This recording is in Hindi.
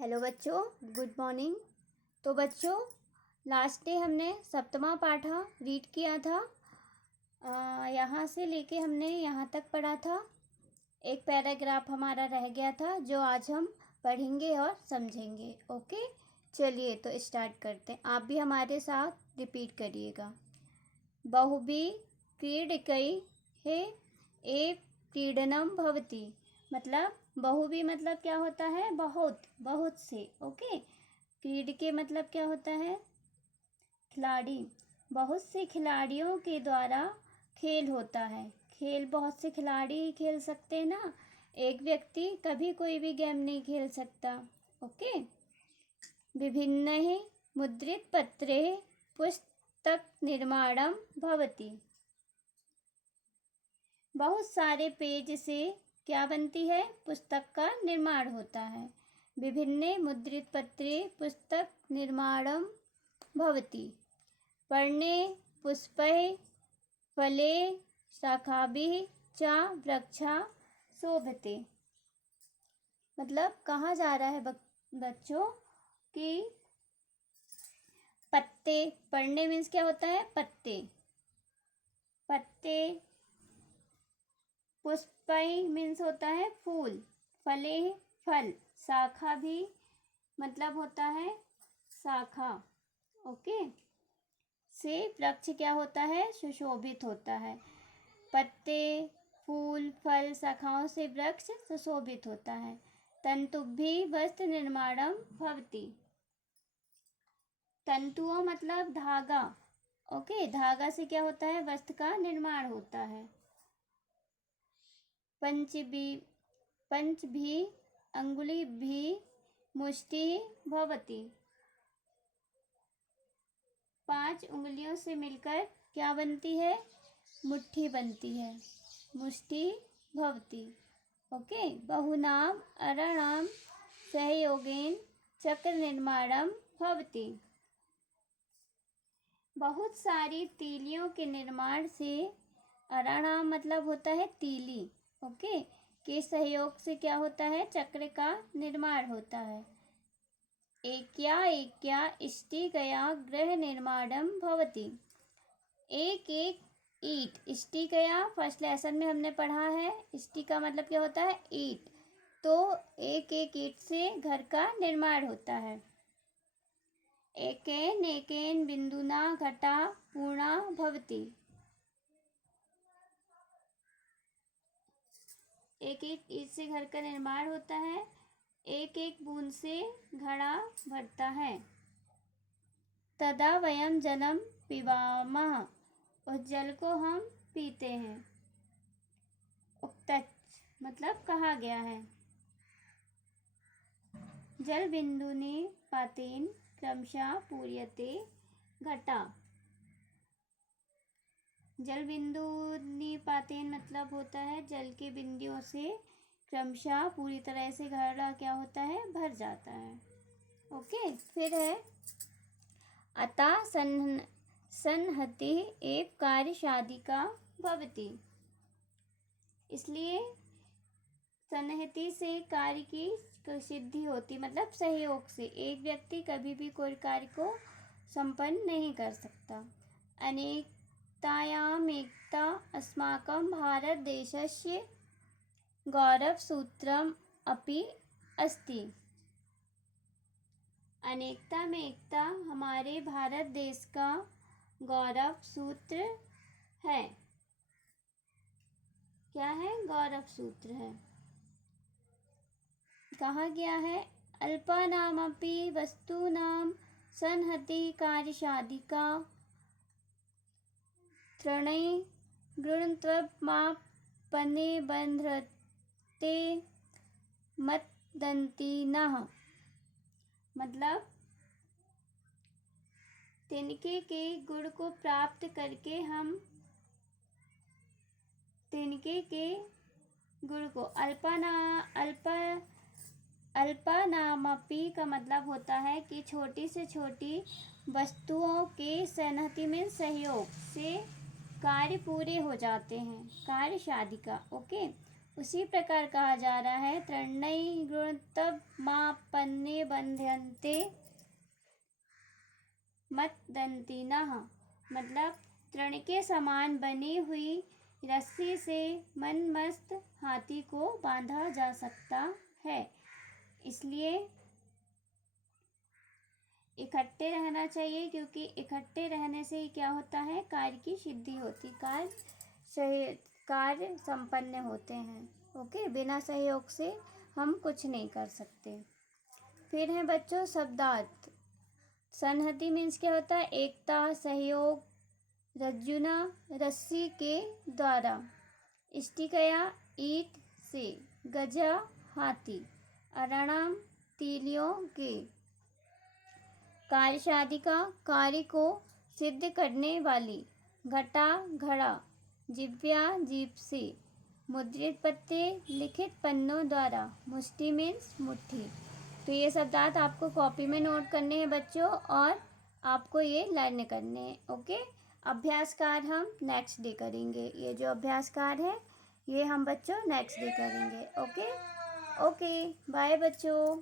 हेलो बच्चों, गुड मॉर्निंग। तो बच्चों, लास्ट डे हमने सप्तमा पाठा रीड किया था। यहाँ से लेके हमने यहाँ तक पढ़ा था। एक पैराग्राफ हमारा रह गया था जो आज हम पढ़ेंगे और समझेंगे। ओके, चलिए तो स्टार्ट करते हैं। आप भी हमारे साथ रिपीट करिएगा। बहुभी क्रीडकैः एव क्रीडनम भवति। मतलब बहुभी मतलब क्या होता है? बहुत, बहुत से। ओके, क्रीडके मतलब क्या होता है? खिलाड़ी। बहुत से खिलाड़ियों के द्वारा खेल होता है। खेल बहुत से खिलाड़ी ही खेल सकते हैं ना, एक व्यक्ति कभी कोई भी गेम नहीं खेल सकता। ओके, विभिन्नैः मुद्रितपत्रैः पुस्तक निर्माणं भवति। बहुत सारे पेज से क्या बनती है? पुस्तक का निर्माण होता है। विभिन्न मुद्रित पत्रे पुस्तक निर्माणं भवति। पर्णे पुष्पैः फले शाखाभिः च वृक्षा शोभते। मतलब कहा जा रहा है बच्चों कि पत्ते, पर्णे मीन्स क्या होता है? पत्ते। पत्ते, पुष्पै मीन्स होता है फूल, फले फल, शाखा भी मतलब होता है शाखा। ओके, से वृक्ष क्या होता है? सुशोभित होता है। पत्ते, फूल, फल, शाखाओं से वृक्ष सुशोभित होता है। तंतुभिः वस्त्र निर्माणं भवति। तंतुओं मतलब धागा। ओके, धागा से क्या होता है? वस्त्र का निर्माण होता है। पंचभिः अंगुलिभिः मुष्टिः भवति। 5 उंगलियों से मिलकर क्या बनती है? मुट्ठी बनती है, मुष्टि भवति। ओके, बहुनाम अरणाम सहयोगेन चक्र निर्माणं भवति। बहुत सारी तीलियों के निर्माण से, अरणाम मतलब होता है तीली, ओके, के सहयोग से क्या होता है? चक्र का निर्माण होता है। एक्या इष्टिकया गृह निर्माणं भवति। एक एक ईट, इष्टिकया फर्स्ट लेसन में हमने पढ़ा है। इष्टिका मतलब क्या होता है? ईट। तो एक एक ईट से घर का निर्माण होता है। एकेन एकेन बिंदुना घटा पूर्णा भवति। एक एक ईट से घर का निर्माण होता है। एक एक बूंद से घड़ा भरता है। तदा वयम जलम पिबामः, उस जल को हम पीते हैं। उक्तच मतलब कहा गया है। जल बिंदुनि पातेन क्रमशः पूर्यते घटा। जल बिंदु निपातेन मतलब होता है जल के बिंदुओं से क्रमशः पूरी तरह से घड़ा क्या होता है? भर जाता है। ओके, फिर है अतः संहति एव कार्यसाधिका भवति। इसलिए संहति से कार्य की सिद्धि होती, मतलब सहयोग से। एक व्यक्ति कभी भी कोई कार्य को संपन्न नहीं कर सकता। अनेकतायाम् एकता अस्माकं भारतदेशस्य गौरवसूत्रम् अपि अस्ति। अनेकता में एकता हमारे भारत देश का गौरव सूत्र है। क्या है? गौरव सूत्र है। कहा गया है अल्पानामपि वस्तूनां संहति कार्यसाधिका त्रणय गुणत्वमापने बंधते मतदन्तिनः। मतलब तिनके के गुण को प्राप्त करके हम तिनके के गुण को अल्पनामपि का मतलब होता है कि छोटी से छोटी वस्तुओं के संहति में सहयोग से कार्य पूरे हो जाते हैं। कार्य साधिका। ओके, उसी प्रकार कहा जा रहा है त्रणय गुणतब मापन्ने बंध्यन्ते मत दंतिनः, मतलब तृण के समान बनी हुई रस्सी से मनमस्त हाथी को बांधा जा सकता है। इसलिए इकट्ठे रहना चाहिए, क्योंकि इकट्ठे रहने से ही क्या होता है, कार्य की सिद्धि होती, कार्य संपन्न होते हैं। ओके, बिना सहयोग से हम कुछ नहीं कर सकते। फिर है बच्चों शब्दार्थ। संहति मीन्स क्या होता है, एकता, सहयोग, रज्जुना रस्सी के द्वारा, इष्टिकया ईंट से, गजा हाथी, अरणाम तीलियों के, कार्यसाधिका कार्य को सिद्ध करने वाली, घटा घड़ा, जिव्या जीभ से, मुद्रित पत्ते लिखित पन्नों द्वारा, मुष्टि मीन्स मुट्ठी। तो ये शब्दार्थ आपको कॉपी में नोट करने हैं बच्चों, और आपको ये लर्न करने हैं। ओके, अभ्यास कार्य हम नेक्स्ट डे करेंगे। ये जो अभ्यास कार्य है ये हम बच्चों नेक्स्ट डे करेंगे। ओके, बाय बच्चों।